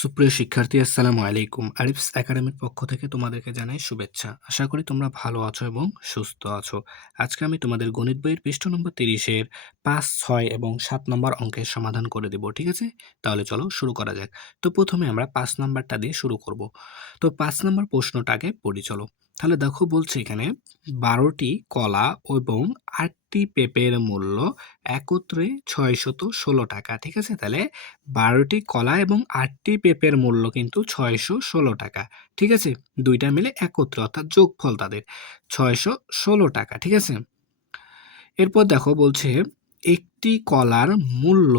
সুপ্রিয় শিক্ষার্থী, আসসালামু আলাইকুম। আরিফস একাডেমির পক্ষ থেকে তোমাদেরকে জানাই শুভেচ্ছা। আশা করি তোমরা ভালো আছো এবং সুস্থ আছো। আজকে আমি তোমাদের গণিত বইয়ের পৃষ্ঠা নম্বর 30-এর ৫, ৬ এবং ৭ নম্বর অঙ্কের সমাধান করে দেব। ঠিক আছে? তাহলে চলো শুরু করা যাক। তো প্রথমে আমরা ৫ নাম্বারটা দিয়ে শুরু করব। তো ৫ নাম্বার প্রশ্নটাকে পড়ি চলো। তাহলে দেখো বলছে এখানে ১২টি কলা এবং ৮টি পেঁপের মূল্য একত্রে ৬১৬ টাকা। ঠিক আছে? তাহলে ১২টি কলা এবং ৮টি পেঁপের মূল্য কিন্তু ৬১৬ টাকা। ঠিক আছে? ২ টা মিলে একত্রে অর্থাৎ যোগফল তাদের ৬১৬ টাকা। ঠিক আছে? এরপর দেখো বলছে একটি কলার মূল্য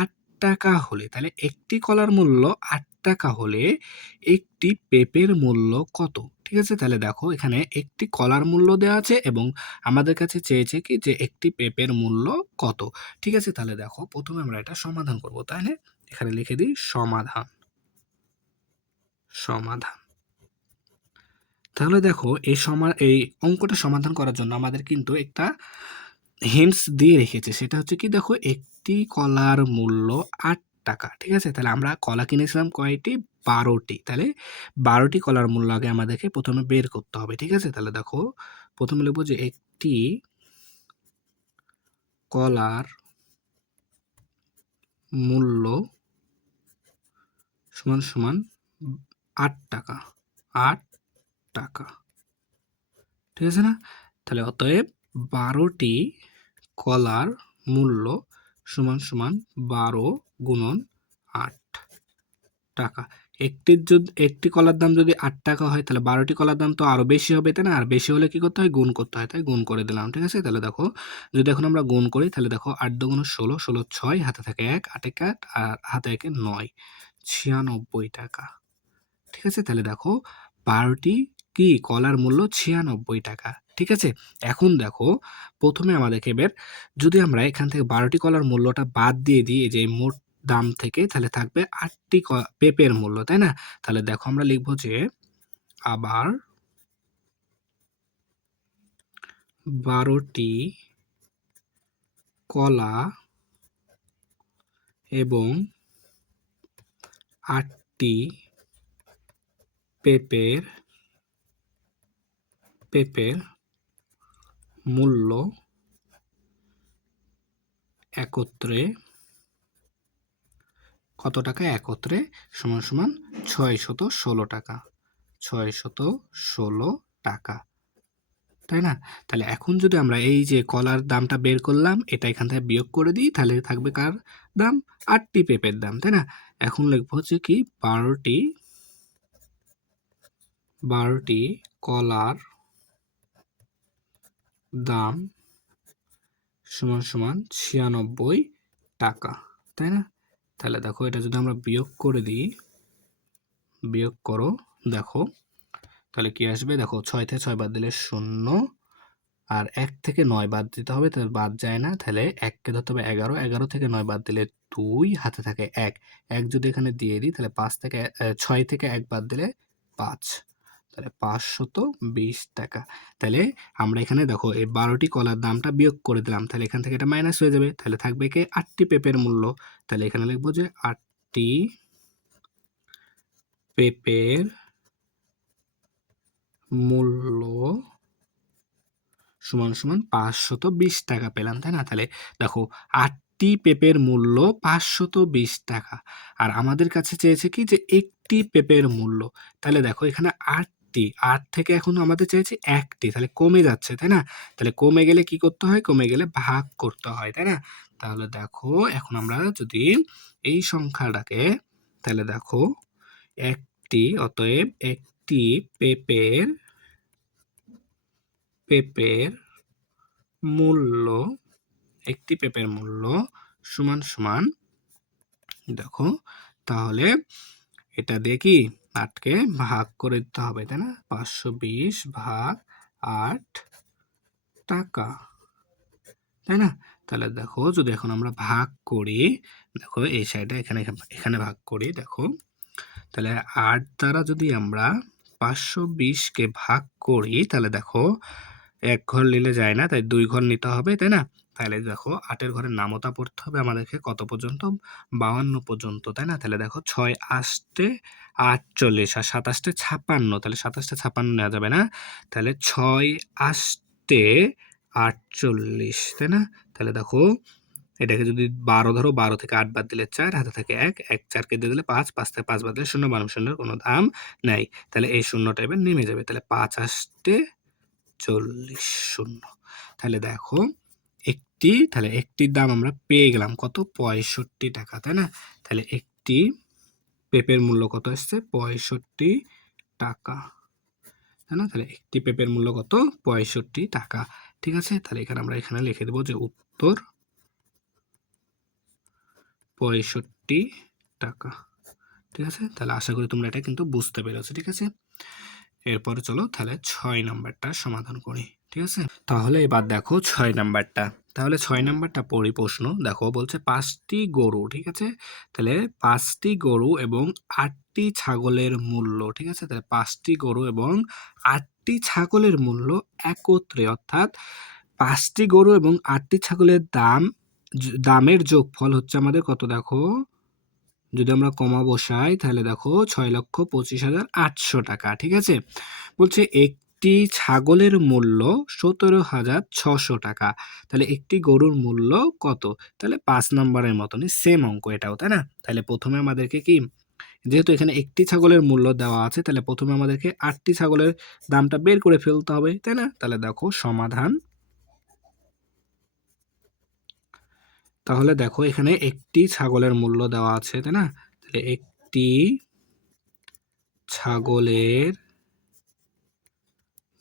৮ টাকা হলে, তাহলে একটি কলার মূল্য ৮ টাকা হলে একটি পেঁপের মূল্য কত? ঠিক আছে? তাহলে দেখো এখানে একটি কলার মূল্য দেওয়া আছে এবং আমাদের কাছে চেয়েছে কি যে একটি পেঁপের মূল্য কত? ঠিক আছে? তাহলে দেখো প্রথমে আমরা এটা সমাধান করব। তাহলে এখানে লিখে দিই সমাধান। সমাধান। তাহলে দেখো এই অঙ্কটা সমাধান করার জন্য আমাদের কিন্তু একটা হিন্টস দিয়ে রেখেছে। সেটা হচ্ছে কি দেখো একটি কলার মূল্য ৮ টাকা। ঠিক আছে? তাহলে আমরা কলা কিনেছিলাম কয়টি? ১২টি। তাহলে ১২টি কলার মূল্য আগে আমাদেরকে প্রথমে বের করতে হবে। ঠিক আছে? তাহলে দেখো প্রথমে লিখব যে একটি কলার মূল্য সমান ৮ টাকা। ৮ টাকা। ঠিক আছে না? তাহলে অতএব ১২টি কলার মূল্য সমান ১২ গুণন ৮ টাকা। একটি কলার দাম যদি ৮ টাকা হয় তাহলে ১২টি কলার দাম তো আরো বেশি হবে, তাই না? আর বেশি হলে কি করতে হয়? গুণ করতে হয়। তাই গুণ করে দিলাম। ঠিক আছে? তাহলে দেখো যদি এখন আমরা গুণ করি তাহলে দেখো ৮ দুগুণ ১৬, ১৬ ৬, হাতে থাকে ১, ৮ একে ৮ আর হাতে একে ৯, ৯৬ টাকা। ঠিক আছে? তাহলে দেখো ১২টি কি কলার মূল্য ৯৬ টাকা। ঠিক আছে? এখন দেখো প্রথমে আমাদেরকে এবার যদি আমরা এখান থেকে ১২টি কলার মূল্যটা বাদ দিয়ে দিই এই যে মোট দাম থেকে, তাহলে থাকবে ৮টি পেঁপের মূল্য, তাই না? তাহলে দেখো আমরা লিখব যে আবার ১২টি কলা এবং ৮টি পেঁপের মূল্য একত্রে কত টাকা? একত্রে সমান ৬১৬ টাকা। ৬১৬ টাকা। তাই না? তাহলে এখন যদি আমরা এই যে কলার দামটা বের করলাম, এটা এখান থেকে বিয়োগ করে দিই, তাহলে থাকবে কার দাম? ৮টি পেঁপের দাম, তাই না? এখন লিখব হচ্ছে কি ১২টি কলার দাম সমান ৯৬ টাকা। তাই না? তাহলে দেখো এটা যদি আমরা বিয়োগ করে দিই, বিয়োগ করো, দেখো তাহলে কি আসবে? দেখো ৬ থেকে ৬ বাদ দিলে ০, আর ১ থেকে ৯ বাদ দিতে হবে, তাহলে বাদ যায় না। তাহলে ১ কে ধরতে হবে ১১, ১১ থেকে ৯ বাদ দিলে ২, হাতে থাকে ১, ১ যদি এখানে দিয়ে দিই তাহলে ৬ থেকে ১ বাদ দিলে ৫, তাহলে ৫২০ টাকা। তাহলে আমরা এখানে দেখো এই ১২টি কলার দামটা বিয়োগ করে দিলাম, তাহলে এখান থেকে এটা মাইনাস হয়ে যাবে, তাহলে থাকবে কি ৮টি পেঁপের মূল্য। তাহলে এখানে লিখবো যে ৮টি পেঁপের মূল্য সমান ৫২০ টাকা পেলাম, তাই না? তাহলে দেখো ৮টি পেঁপের মূল্য ৫২০ টাকা। আর আমাদের কাছে চেয়েছে কি যে একটি পেঁপের মূল্য। তাহলে দেখো এখানে ৮টি, ৮ থেকে এখন আমাদের চেয়েছে ১টি, তাহলে কমে যাচ্ছে, তাই না? তাহলে কমে গেলে কি করতে হয়? কমে গেলে ভাগ করতে হয়, তাই না? তাহলে দেখো এখন আমরা যদি এই সংখ্যাটাকে, তাহলে দেখো অতএব একটি পেঁপের মূল্য একটি পেঁপের মূল্য সমান দেখো তাহলে এটা দিয়ে কি ৮কে ভাগ করে দিতে হবে, তাই না? ৫২০ ভাগ ৮ টাকা, তাই না? তাহলে দেখো যদি এখন আমরা ভাগ করি, দেখো এই সাইডে এখানে ভাগ করি, দেখো তাহলে ৮ দ্বারা যদি আমরা ৫২০কে ভাগ করি তাহলে দেখো ১ ঘর নিলে যায় না, তাই ২ ঘর নিতে হবে, তাই না? তাহলে দেখো ৮ এর ঘরে নামতা পড়তে হবে আমাদেরকে কত পর্যন্ত? ৫২ পর্যন্ত, তাই না? তাহলে দেখো ৬ আষ্টে ৪৮ আর ৭ আষ্টে ৫৬, তাহলে ৭ আষ্টে ৫৬ নেওয়া যাবে না। তাহলে ৬ আষ্টে ৪৮, তাই না? তাহলে দেখো এটাকে যদি ১২ ধরো, ১২ থেকে ৮ বাদ দিলে ৪, হাতে থাকে ১, ৪ কেটে দিলে ৫, ৫ থেকে ৫ বাদ দিলে ০, বানাম শূন্যের কোনো দাম নাই। তাহলে এই শূন্যটা এবার নেমে যাবে। তাহলে ৫ আষ্টে ৪০, ০। তাহলে দেখো তাহলে একটির দাম আমরা পেয়ে গেলাম কত? ৬৫ টাকা, তাই না? তাহলে একটি পেঁপের মূল্য কত এসছে? ৬৫ টাকা, তাই না? তাহলে একটি পেঁপের মূল্য কত? ৬৫ টাকা। ঠিক আছে? তাহলে আমরা এখানে লিখে দেবো যে উত্তর ৬৫ টাকা। ঠিক আছে? তাহলে আশা করি তোমরা এটা কিন্তু বুঝতে পেরেছো। ঠিক আছে? এরপরে চলো তাহলে ৬ নাম্বারটা সমাধান করি। ঠিক আছে? তাহলে এবার দেখো ৬ নাম্বারটা। তাহলে ৬ নাম্বারটা পড়ি প্রশ্ন। দেখো বলছে ৫টি গরু, ঠিক আছে? তাহলে ৫টি গরু এবং ৮টি ছাগলের মূল্য, ঠিক আছে? তাহলে ৫টি গরু এবং ৮টি ছাগলের মূল্য একত্রে, অর্থাৎ ৫টি গরু এবং ৮টি ছাগলের দামের যোগফল হচ্ছে আমাদের কত দেখো? যদি আমরা কমা বসাই তাহলে দেখো ৬,২৫,৮০০ টাকা। ঠিক আছে? বলছে একটি ছাগলের মূল্য ১৭,৬০০ টাকা। তাহলে একটি গরুর মূল্য কত? তাহলে ৫ নম্বরের মতনই সেম অঙ্ক এটাও, তাই না? তাহলে প্রথমে আমাদেরকে কি, যেহেতু এখানে একটি ছাগলের মূল্য দেওয়া আছে, তাহলে প্রথমে আমাদেরকে ৮টি ছাগলের দামটা বের করে ফেলতে হবে, তাই না? তাহলে দেখো সমাধান। তাহলে দেখো এখানে একটি ছাগলের মূল্য দেওয়া আছে, তাই না? তাহলে একটি ছাগলের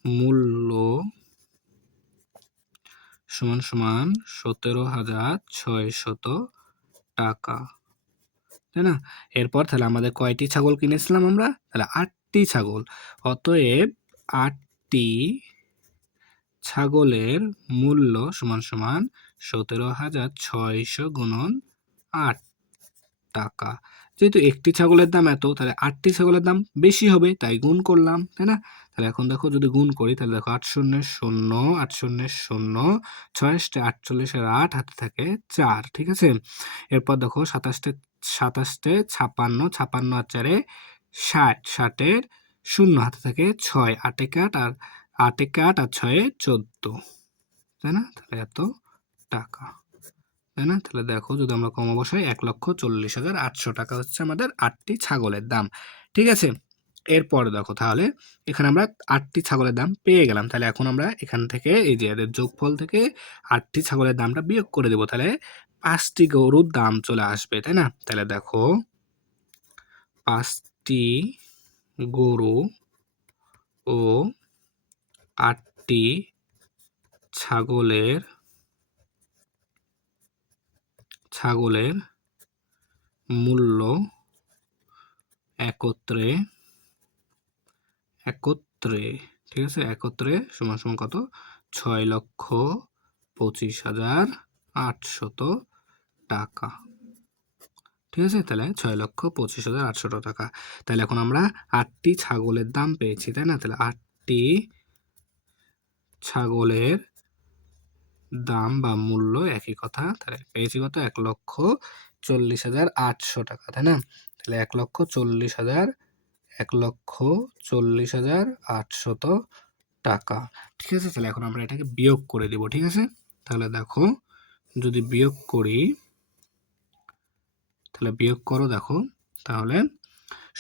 মূল্য সমান সমান ১৭,৬০০ টাকা, তাই না? এরপর তাহলে আমাদের কয়টি ছাগল কিনেছিলাম আমরা? তাহলে ৮টি ছাগল। অতএব ৮টি ছাগলের মূল্য সমান সমান ১৭,৬০০ গুণন ৮ টাকা। যেহেতু একটি ছাগলের দাম এত, তাহলে ৮টি ছাগলের দাম বেশি হবে, তাই গুণ করলাম, তাই না? তাহলে এখন দেখো যদি গুণ করি তাহলে দেখো ৮ শূন্যে ০, ৮ শূন্যে ০, ৬ আষ্টে ৪৮ আর ৮ হাতে থাকে ৪, ঠিক আছে? এরপর দেখো ২৭টে ৫৬, ৫৬ আর ৪-এ ৬০, ৬০-এর ০ হাতে থাকে ৬, ৮ একে ৮ আর ৮ একে ৮ আর ৬-এ ১৪, তাই না? তাহলে এত টাকা, তাই না? তাহলে দেখো যদি আমরা কমা বসাই ১,৪০,৮০০ টাকা হচ্ছে আমাদের ৮টি ছাগলের দাম। ঠিক আছে? এরপর দেখো তাহলে এখানে আমরা ৮টি ছাগলের দাম পেয়ে গেলাম। তাহলে এখন আমরা এখান থেকে এই যে এদের যোগফল থেকে ৮টি ছাগলের দামটা বিয়োগ করে দেব। তাহলে ৫টি গরুর দাম চলে আসবে, তাই না? তাহলে দেখো ৫টি গরু ও ৮টি ছাগলের মূল্য একত্রে, ঠিক আছে? একত্রে সমান সমান কত? ৬,২৫,৮০০ টাকা। ঠিক আছে? তাহলে ৬,২৫,৮০০ টাকা। তাহলে এখন আমরা ৮টি ছাগলের দাম পেয়েছি, তাই না? তাহলে ৮টি ছাগলের দাম বা মূল্য একই কথা। তাহলে পেয়েছি কত? ১,৪০,৮০০ টাকা, তাই না? তাহলে ১,৪০,৮০০ টাকা। ঠিক আছে? তাহলে এখন আমরা এটাকে বিয়োগ করে দিব। ঠিক আছে? তাহলে দেখো যদি বিয়োগ করি, তাহলে বিয়োগ করো দেখো, তাহলে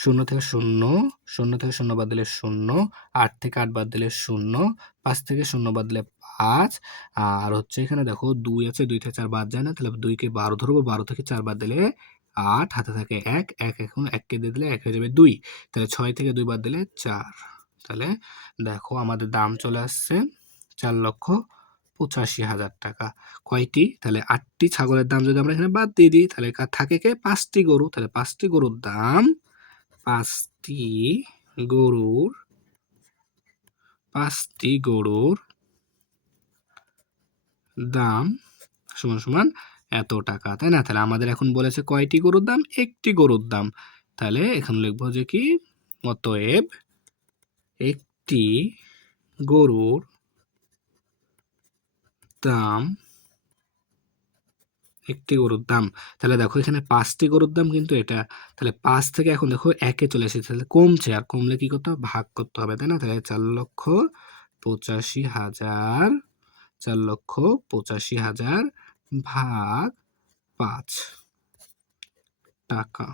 ০ থেকে ০, ০ থেকে ০ বাদ দিলে ০, ৮ থেকে ৮ বাদ দিলে ০, ৫ থেকে ০ বাদ দিলে ৫, আর হচ্ছে এখানে দেখো ২ আছে, ২ থেকে ৪ বাদ যায় না, তাহলে ২ কে ১২ ধরবো, ১২ থেকে ৪ বাদ দিলে ৮, হাতে থাকে ১, এখন ১ কে দিয়ে দিলে ১ হয়ে যাবে ২, তাহলে ৬ থেকে ২ বাদ দিলে ৪। তাহলে দেখো আমাদের দাম চলে আসছে ৪,৮৫,০০০ টাকা। কয়টি? তাহলে ৮টি ছাগলের দাম যদি আমরা এখানে বাদ দিয়ে দিই তাহলে থাকে কে? ৫টি গরু। তাহলে ৫টি গরুর দাম, ৫টি গরুর দাম সমান সমান এত টাকা, তাই না? তাহলে আমাদের এখন বলেছে কয়টি গরুর দাম? একটি গরুর দাম। তাহলে এখন লিখবো যে কি, অতএব একটি গরুর দাম একটি গরুর দাম। তাহলে দেখো এখানে ৫টি গরুর দাম কিন্তু এটা। তাহলে ৫ থেকে এখন দেখো ১ এ চলে এসেছে। তাহলে কমছে, আর কমলে কি করতে হবে? ভাগ করতে হবে, তাই না? তাহলে ৪,৮৫,০০০ ৪,৮৫,০০০ ভাগ ৫ টাকা,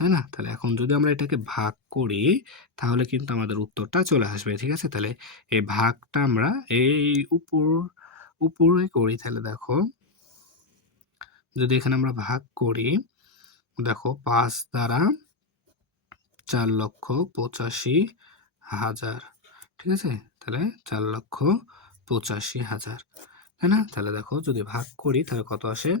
তাই না? তাহলে এখন যদি আমরা এটাকে ভাগ করি তাহলে কিন্তু আমাদের উত্তরটা চলে আসবে। ঠিক আছে? তাহলে এই ভাগটা আমরা এই উপরে করি, তাহলে দেখো যদি এখানে আমরা ভাগ করি, দেখো ৫ দ্বারা ৪,৮৫,০০০, ঠিক আছে? তাহলে ৪,৮৫,০০০, তাই না? তাহলে দেখো যদি ভাগ করি তাহলে কত আসে?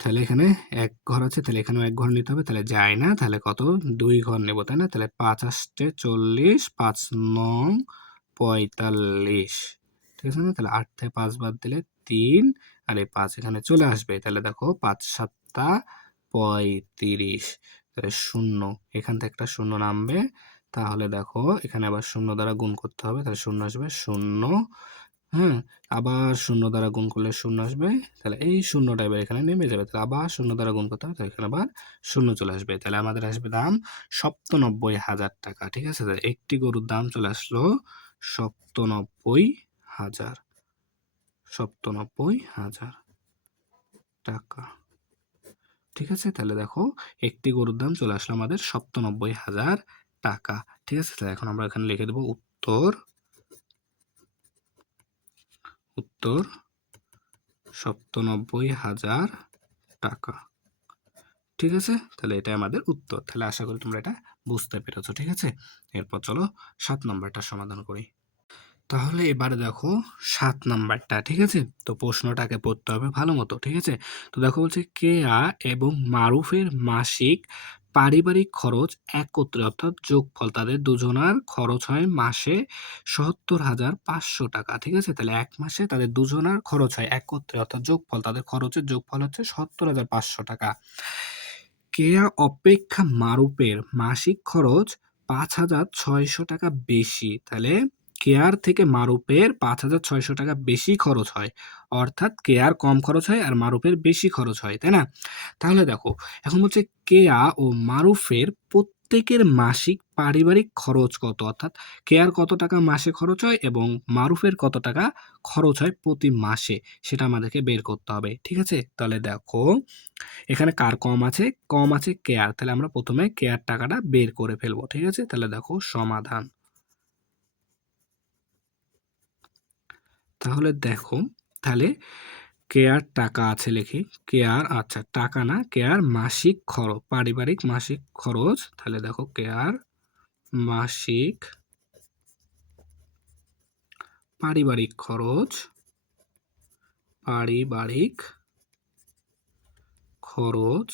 তাহলে এখানে ১ ঘর আছে, তাহলে এখানেও ১ ঘর নিতে হবে, তাহলে যায় না। তাহলে কত? ২ ঘর নেব, তাই না? তাহলে ৫ আষ্টে ৪০, ৫ নং ৪৫, ঠিক আছে না? তাহলে ৮ থেকে ৫ বাদ দিলে ৩, আর এই ৫ এখানে চলে আসবে। তাহলে দেখো ৫ ৭টা ৩৫, তাহলে ০, এখান থেকে একটা ০ নামবে। তাহলে দেখো এখানে আবার ০ দ্বারা গুণ করতে হবে, তাহলে ০ আসবে ০, হ্যাঁ? আবার ০ দ্বারা গুণ করলে ০ আসবে। তাহলে এই ০টা এবার এখানে নেমে যাবে। তাহলে আবার ০ দ্বারা গুণ করতে হবে। তাহলে এখানে আবার ০ চলে আসবে। তাহলে আমাদের আসবে দাম ৯৭,০০০ টাকা। ঠিক আছে? তাহলে একটি গরুর দাম চলে আসলো ৯৭,০০০ ৯৭,০০০ টাকা। ঠিক আছে? তাহলে দেখো একটি গরুর দাম চলে আসলো আমাদের ৯৭,০০০ টাকা। ঠিক আছে? তাহলে এখন আমরা এখানে লিখে দেব উত্তর ৯৭,০০০ টাকা। ঠিক আছে? তাহলে এটাই আমাদের উত্তর। তাহলে আশা করি তোমরা এটা বুঝতে পেরেছো। ঠিক আছে? এরপর চলো ৭ নাম্বারটা সমাধান করি। তাহলে এবারে দেখো ৭ নাম্বারটা, ঠিক আছে? তো প্রশ্নটাকে পড়তে হবে ভালোমতো, ঠিক আছে? তো দেখো বলছে কেয়া এবং মারুফের মাসিক পারিবারিক খরচ একত্রে অর্থাৎ যোগফল তাদের দুজনার খরচ হয় মাসে ৭০,৫০০ টাকা। ঠিক আছে? তাহলে ১ মাসে তাদের দুজনার খরচ হয় একত্রে অর্থাৎ যোগফল তাদের খরচের যোগফল হচ্ছে ৭০,৫০০ টাকা। কেয়া অপেক্ষা মারুফের মাসিক খরচ ৫,৬০০ টাকা বেশি। তাহলে কেয়ার থেকে মারুফের ৫,৬০০ টাকা বেশি খরচ হয়। অর্থাৎ কেয়ার কম খরচ হয় আর মারুফের বেশি খরচ হয়, তাই না? তাহলে দেখো এখন বলছে কেয়া ও মারুফের প্রত্যেকের মাসিক পারিবারিক খরচ কত? অর্থাৎ কেয়ার কত টাকা মাসে খরচ হয় এবং মারুফের কত টাকা খরচ হয় প্রতি মাসে, সেটা আমাদেরকে বের করতে হবে। ঠিক আছে? তাহলে দেখো এখানে কার কম আছে? কম আছে কেয়ার। তাহলে আমরা প্রথমে কেয়ার টাকাটা বের করে ফেলবো। ঠিক আছে? তাহলে দেখো সমাধান। তাহলে দেখো, তাহলে কেয়ার টাকা আছে লিখি। কেয়ার, আচ্ছা টাকা না, কেয়ার মাসিক খরচ, পারিবারিক মাসিক খরচ। তাহলে দেখো কেয়ার মাসিক পারিবারিক খরচ, পারিবারিক খরচ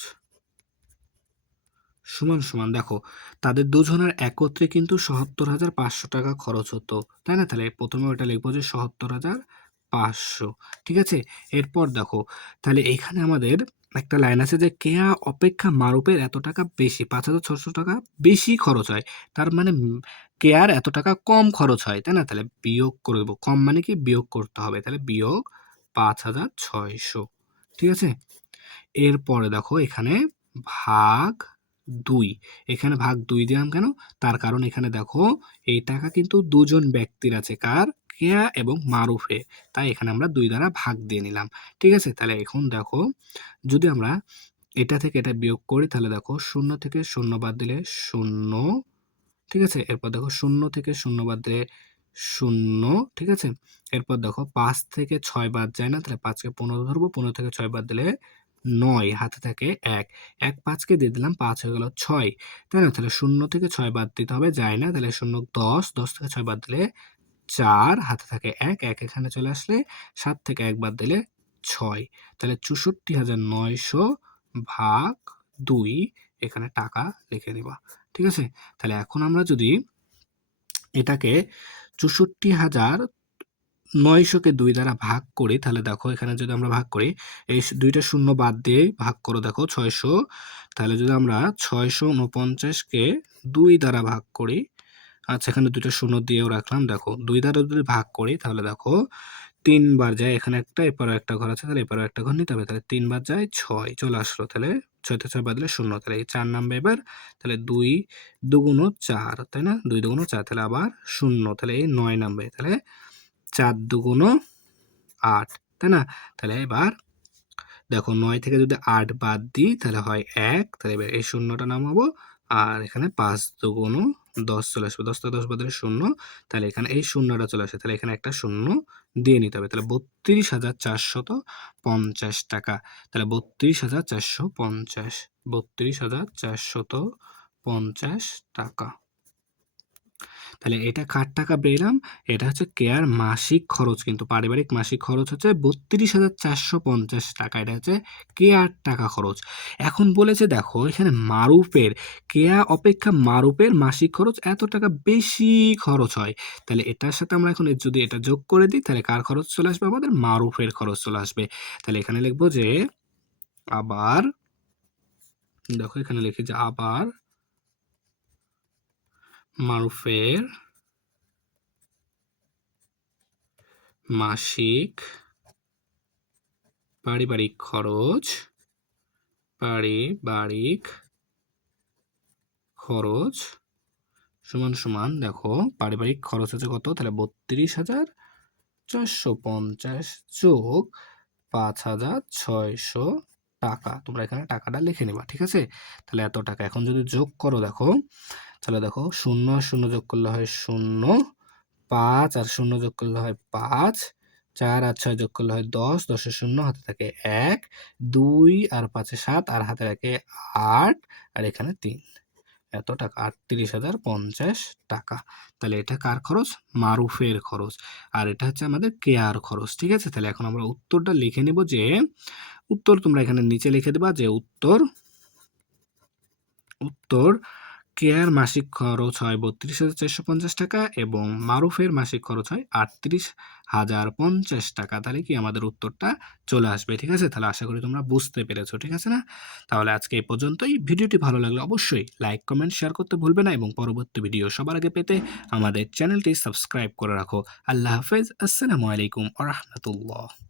সমান সমান দেখো তাদের দুজনের একত্রে কিন্তু ৭০,৫০০ টাকা খরচ হতো, তাই না? তাহলে প্রথমে ওটা লিখবো যে ৭০,৫০০, ঠিক আছে? এরপর দেখো তাহলে এখানে আমাদের একটা লাইন আছে যে কেয়া অপেক্ষা মারুফের এত টাকা বেশি, ৫,৬০০ টাকা বেশি খরচ হয়। তার মানে কেয়ার এত টাকা কম খরচ হয়, তাই না? তাহলে বিয়োগ করে দেবো। কম মানে কি? বিয়োগ করতে হবে। তাহলে বিয়োগ ৫,৬০০, ঠিক আছে? এরপরে দেখো এখানে ভাগ ২, এখানে ভাগ ২ দিলাম কেন? তার কারণ এখানে দেখো এই টাকা কিন্তু দুজন ব্যক্তির আছে, কার? কেয়া এবং মারুফে। তাই এখানে আমরা ২ দ্বারা ভাগ দিয়ে নিলাম। ঠিক আছে? তাহলে এখন দেখো যদি আমরা এটা থেকে এটা বিয়োগ করি তাহলে দেখো ০ থেকে ০ বাদ দিলে ০, ঠিক আছে? এরপর দেখো ০ থেকে ০ বাদ দিলে ০, ঠিক আছে? এরপর দেখো ৫ থেকে ৬ বাদ যায় না, তাহলে ৫ কে ১৫ ধরবো, ১৫ থেকে ৬ বাদ দিলে ৯, হাতে থাকে ১, ১ ৫ কে দিয়ে দিলাম, ৫ হয়ে গেল ৬, তাই না? তাহলে ০ থেকে ৬ বাদ দিতে হবে, যায় না, তাহলে ০ ১০, ১০ থেকে ৬ বাদ দিলে ৪, হাতে থাকে ১, ১ এখানে চলে আসলে ৭ থেকে ১ বাদ দিলে ৬, তাহলে ৬৪,৯০০ ভাগ ২, এখানে টাকা লিখে দিবা। ঠিক আছে? তাহলে এখন আমরা যদি এটাকে ৬৪,৯০০ কে ২ দ্বারা ভাগ করি তাহলে দেখো এখানে যদি আমরা ভাগ করি, এই ২ টা শূন্য বাদ দিয়ে ভাগ করো দেখো ৬০০, তাহলে যদি আমরা ৬৪৯ কে ২ দ্বারা ভাগ করি, আচ্ছা এখানে ২ টা শূন্য দিয়েও রাখলাম, দেখো ২ দ্বারা যদি ভাগ করি তাহলে দেখো ৩ বার যায়, এখানে একটা, এপারেও একটা ঘর আছে, তাহলে এপারেও একটা ঘর নিতে হবে। তাহলে ৩ বার যায় ৬ চলে আসলো। তাহলে ৬ তে ৬ বাদ দিলে ০, তাহলে এই ৪ নামবে এবার। তাহলে ২ দুগুণ ৪, তাই না? ২ দুগুণ ৪, তাহলে আবার ০, তাহলে এই ৯ নামবে। তাহলে ৪ দুগুণ ৮, তাই না? তাহলে এবার দেখো ৯ থেকে যদি ৮ বাদ দিই তাহলে হয় ১, তাহলে এবার এই ০টা নামাবো। আর এখানে ৫ দুগুণ ১০ চলে আসবে। ১০ থেকে ১০ বাদ দিলে ০, তাহলে এখানে এই ০টা চলে আসে। তাহলে এখানে একটা ০ দিয়ে নিতে হবে। তাহলে ৩২,৪৫০ টাকা। তাহলে ৩২,৪৫০, ৩২,৪৫০ টাকা। তাহলে এটা কার টাকা পেলাম? এটা হচ্ছে কেয়ার মাসিক খরচ, কিন্তু পারিবারিক মাসিক খরচ হচ্ছে ৩২,৪৫০ টাকা। এটা হচ্ছে কেয়ার টাকা খরচ। এখন বলেছে দেখো এখানে মারুফের, কেয়া অপেক্ষা মারুফের মাসিক খরচ এত টাকা বেশি খরচ হয়। তাহলে এটার সাথে আমরা এখন যদি এটা যোগ করে দিই তাহলে কার খরচ চলে আসবে? আমাদের মারুফের খরচ চলে আসবে। তাহলে এখানে লিখবো যে আবার, দেখো এখানে লিখি যে আবার মারুফের মাসিক পারিবারিক খরচ, পারিবারিক খরচ সমান সমান, দেখো পারিবারিক খরচ হচ্ছে কত? তাহলে ৩২,৪৫০ যোগ ৫,৬০০ টাকা। তোমরা এখানে টাকাটা লিখে নিবা, ঠিক আছে? তাহলে এত টাকা এখন যদি যোগ করো দেখো, তাহলে দেখো ০ আর ০ যোগ করলে হয় ০, ৫ আর ০ যোগ করলে হয় ৫, ৪ আর ৬ যোগ করলে হয় ১০, ১০ এর ০ হাতে থাকে ১, ২ আর ৫ এ ৭ আর হাতে রাখে ৮, আর এখানে ৩। এত টাকা ৩৮,০৫০ টাকা। তাহলে এটা কার খরচ? মারুফের খরচ। আর এটা হচ্ছে আমাদের কেয়ার খরচ, ঠিক আছে? তাহলে এখন আমরা উত্তরটা লিখে নিব যে উত্তর তোমরা এখানে নিচে লিখে দিবা যে উত্তর উত্তর কেয়ার মাসিক খরচ হয় ৩২,৪৫০ টাকা এবং মারুফের মাসিক খরচ হয় ৩৮,০৫০ টাকা। তাহলে কি আমাদের উত্তরটা চলে আসবে, ঠিক আছে? তাহলে আশা করি তোমরা বুঝতে পেরেছো, ঠিক আছে না? তাহলে আজকে এই পর্যন্তই। ভিডিওটি ভালো লাগলে অবশ্যই লাইক, কমেন্ট, শেয়ার করতে ভুলবে না এবং পরবর্তী ভিডিও সবার আগে পেতে আমাদের চ্যানেলটি সাবস্ক্রাইব করে রাখো। আল্লাহ হাফেজ। আসসালামু আলাইকুম ওয়া রাহমাতুল্লাহ।